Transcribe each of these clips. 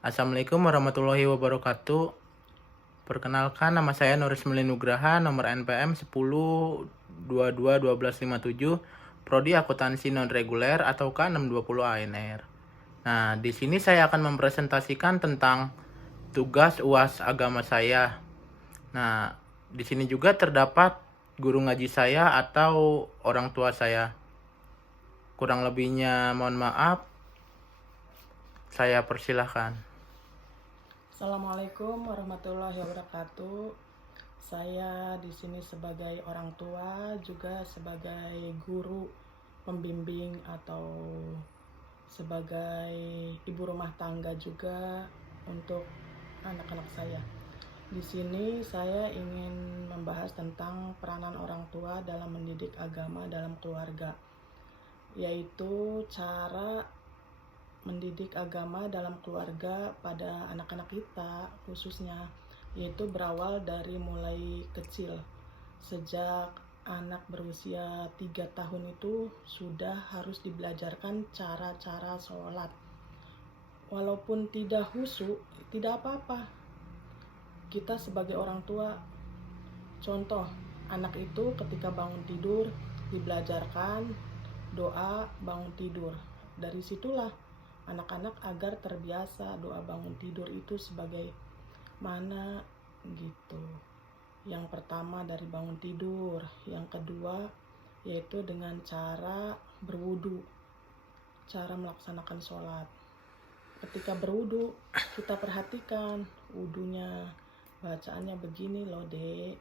Assalamualaikum warahmatullahi wabarakatuh. Perkenalkan, nama saya Nuris Nugraha, nomor NPM 10 22 12 57, Prodi Akuntansi Non-Reguler atau K620 ANR. Nah, di sini saya akan mempresentasikan tentang tugas UAS agama saya. Nah, di sini juga terdapat guru ngaji saya atau orang tua saya. Kurang lebihnya mohon maaf. Saya persilahkan. Assalamualaikum warahmatullahi wabarakatuh. Saya di sini sebagai orang tua, juga sebagai guru pembimbing atau sebagai ibu rumah tangga juga untuk anak-anak saya. Di sini saya ingin membahas tentang peranan orang tua dalam mendidik agama dalam keluarga, yaitu cara mendidik agama dalam keluarga pada anak-anak kita khususnya, yaitu berawal dari mulai kecil. Sejak anak berusia 3 tahun itu sudah harus dibelajarkan cara-cara sholat. Walaupun tidak khusyuk, tidak apa-apa. Kita sebagai orang tua, contoh, anak itu ketika bangun tidur dibelajarkan doa bangun tidur. Dari situlah anak-anak agar terbiasa doa bangun tidur itu sebagai mana gitu. Yang pertama dari bangun tidur, yang kedua yaitu dengan cara berwudu, cara melaksanakan sholat. Ketika berwudu, kita perhatikan wudunya, bacaannya begini loh dek,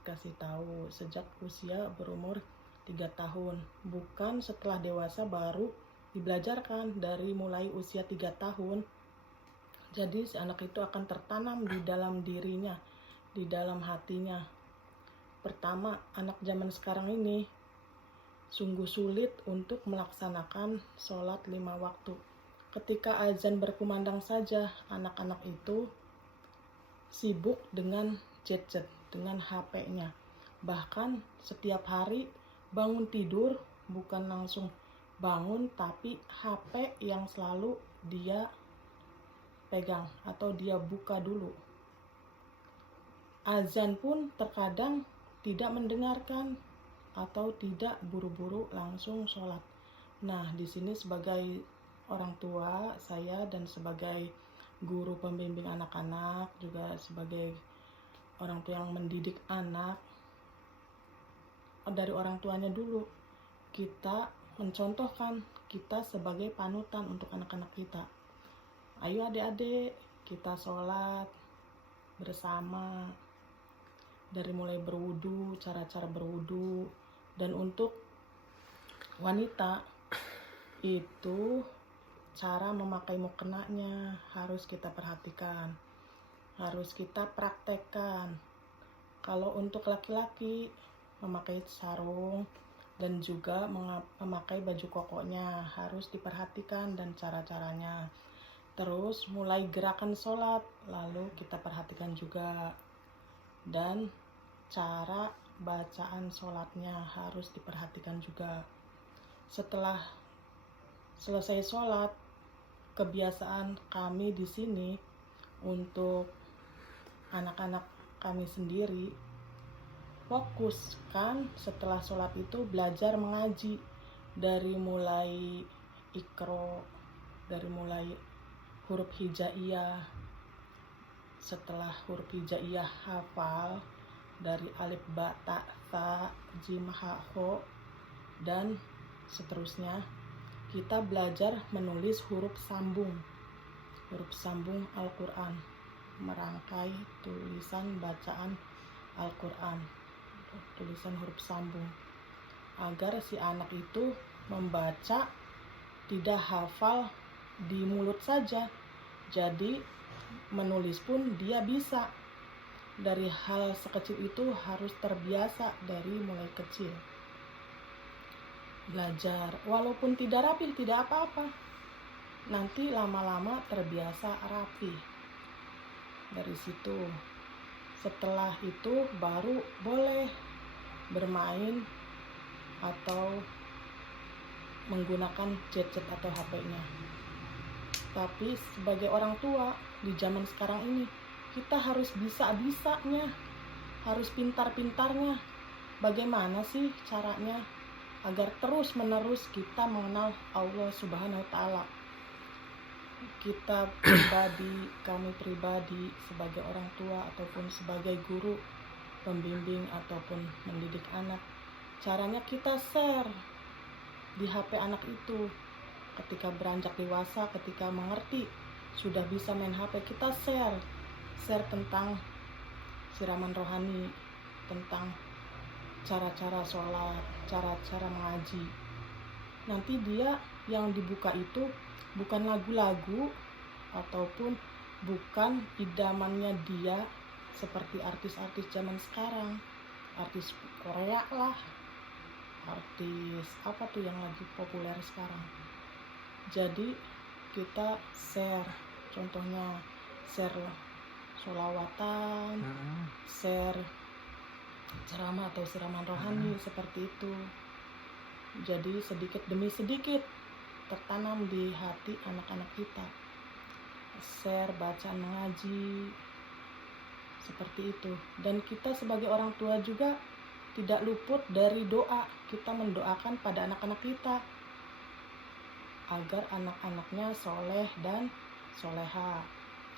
kasih tahu sejak usia berumur 3 tahun, bukan setelah dewasa baru dibelajarkan. Dari mulai usia 3 tahun, jadi si anak itu akan tertanam di dalam dirinya, di dalam hatinya. Pertama, anak zaman sekarang ini sungguh sulit untuk melaksanakan sholat 5 waktu. Ketika azan berkumandang saja, anak-anak itu sibuk dengan gadget, dengan HP-nya. Bahkan setiap hari bangun tidur bukan langsung bangun, tapi HP yang selalu dia pegang atau dia buka dulu. Azan pun terkadang tidak mendengarkan atau tidak buru-buru langsung sholat. Nah, di sini sebagai orang tua saya dan sebagai guru pembimbing anak-anak, juga sebagai orang tua yang mendidik anak, dari orang tuanya dulu kita mencontohkan, kita sebagai panutan untuk anak-anak kita. Ayo adik-adik, kita sholat bersama, dari mulai berwudu, cara-cara berwudu. Dan untuk wanita itu cara memakai mukenanya harus kita perhatikan, harus kita praktekkan. Kalau untuk laki-laki memakai sarung dan juga memakai baju kokonya harus diperhatikan dan cara-caranya. Terus mulai gerakan sholat lalu kita perhatikan juga, dan cara bacaan sholatnya harus diperhatikan juga. Setelah selesai sholat, kebiasaan kami di sini untuk anak-anak kami sendiri, fokuskan setelah sholat itu belajar mengaji, dari mulai ikro, dari mulai huruf hijaiyah. Setelah huruf hijaiyah hafal dari alif ba ta tha jim ha ho dan seterusnya, kita belajar menulis huruf sambung Al-Quran, merangkai tulisan bacaan Al-Quran, tulisan huruf sambung, agar si anak itu membaca tidak hafal di mulut saja, jadi menulis pun dia bisa. Dari hal sekecil itu harus terbiasa dari mulai kecil. Belajar walaupun tidak rapi tidak apa-apa, nanti lama-lama terbiasa rapi. Dari situ, setelah itu baru boleh bermain atau menggunakan gadget atau HP-nya. Tapi sebagai orang tua di zaman sekarang ini, kita harus bisa-bisanya, harus pintar-pintarnya. Bagaimana sih caranya agar terus-menerus kita mengenal Allah Subhanahu wa Ta'ala? Kita pribadi, kami pribadi sebagai orang tua ataupun sebagai guru, pembimbing ataupun mendidik anak, caranya kita share di HP anak itu. Ketika beranjak dewasa, ketika mengerti, sudah bisa main HP, kita share tentang siraman rohani, tentang cara-cara sholat, cara-cara mengaji. Nanti dia yang dibuka itu bukan lagu-lagu ataupun bukan idamannya dia seperti artis-artis zaman sekarang, artis Korea lah, artis apa tuh yang lagi populer sekarang. Jadi kita share, contohnya share sholawatan, share ceramah atau siraman rohani seperti itu. Jadi sedikit demi sedikit tertanam di hati anak-anak kita. Share bacaan mengaji seperti itu. Dan kita sebagai orang tua juga tidak luput dari doa. Kita mendoakan pada anak-anak kita agar anak-anaknya soleh dan soleha.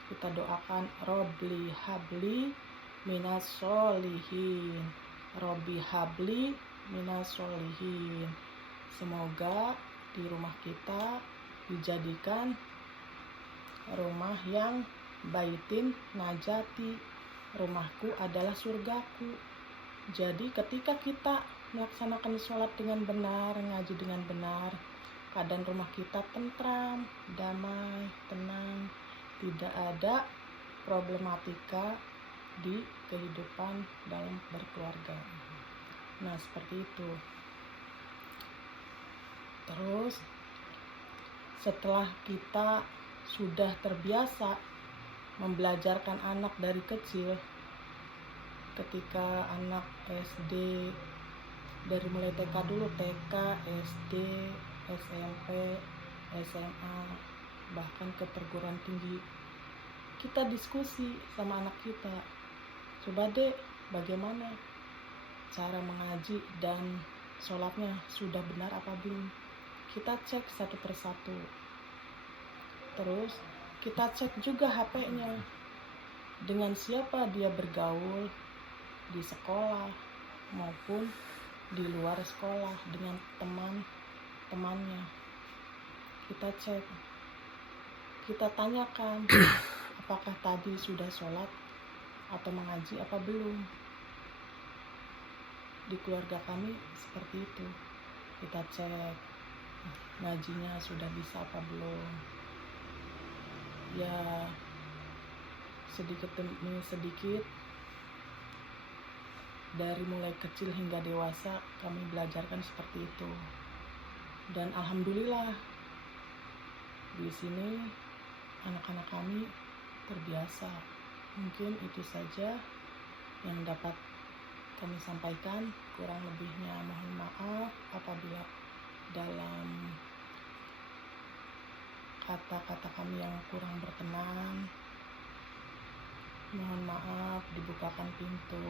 Kita doakan Robli habli minas solihin, Robbi habli minas solihin. Semoga di rumah kita dijadikan rumah yang baitin najati, rumahku adalah surgaku. Jadi ketika kita melaksanakan sholat dengan benar, ngaji dengan benar, keadaan rumah kita tentram, damai, tenang, tidak ada problematika di kehidupan dalam berkeluarga. Nah, seperti itu. Terus setelah kita sudah terbiasa membelajarkan anak dari kecil, ketika anak SD, dari mulai TK dulu, TK, SD, SMP, SMA, bahkan ke perguruan tinggi, kita diskusi sama anak kita. Coba dek, bagaimana cara mengaji dan sholatnya, sudah benar apa belum? Kita cek satu persatu. Terus kita cek juga HP-nya, dengan siapa dia bergaul di sekolah maupun di luar sekolah, dengan teman-temannya. Kita cek, kita tanyakan apakah tadi sudah sholat atau mengaji apa belum. Di keluarga kami seperti itu. Kita cek ngajinya sudah bisa apa belum. Ya sedikit demi sedikit, dari mulai kecil hingga dewasa kami belajarkan seperti itu. Dan alhamdulillah di sini anak-anak kami terbiasa. Mungkin itu saja yang dapat kami sampaikan. Kurang lebihnya mohon maaf apabila dalam kata-kata kami yang kurang berkenan. Mohon maaf, dibukakan pintu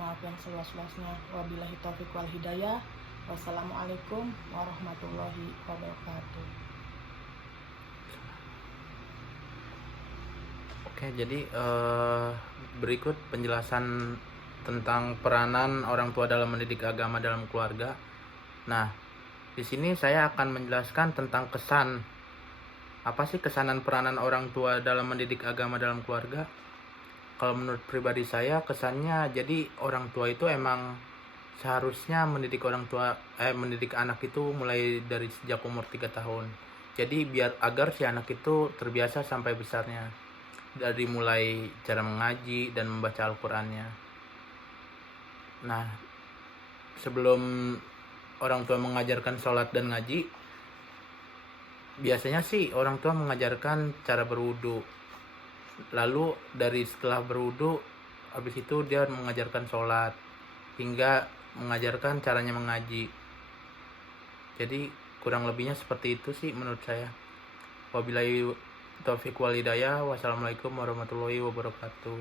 maaf yang seluas-luasnya. Wabillahi taufiq wal hidayah. Wassalamualaikum warahmatullahi wabarakatuh. Oke, jadi berikut penjelasan tentang peranan orang tua dalam mendidik agama dalam keluarga. Nah, di sini saya akan menjelaskan tentang kesan. Apa sih kesanan peranan orang tua dalam mendidik agama dalam keluarga? Kalau menurut pribadi saya, kesannya jadi orang tua itu emang seharusnya mendidik mendidik anak itu mulai dari sejak umur 3 tahun. Jadi agar si anak itu terbiasa sampai besarnya. Dari mulai cara mengaji dan membaca Al-Qur'annya. Nah, sebelum orang tua mengajarkan sholat dan ngaji, biasanya sih orang tua mengajarkan cara berwudu. Lalu dari setelah berwudu, habis itu dia mengajarkan sholat, hingga mengajarkan caranya mengaji. Jadi kurang lebihnya seperti itu sih menurut saya. Wabillahi taufiq wal hidayah. Wassalamualaikum warahmatullahi wabarakatuh.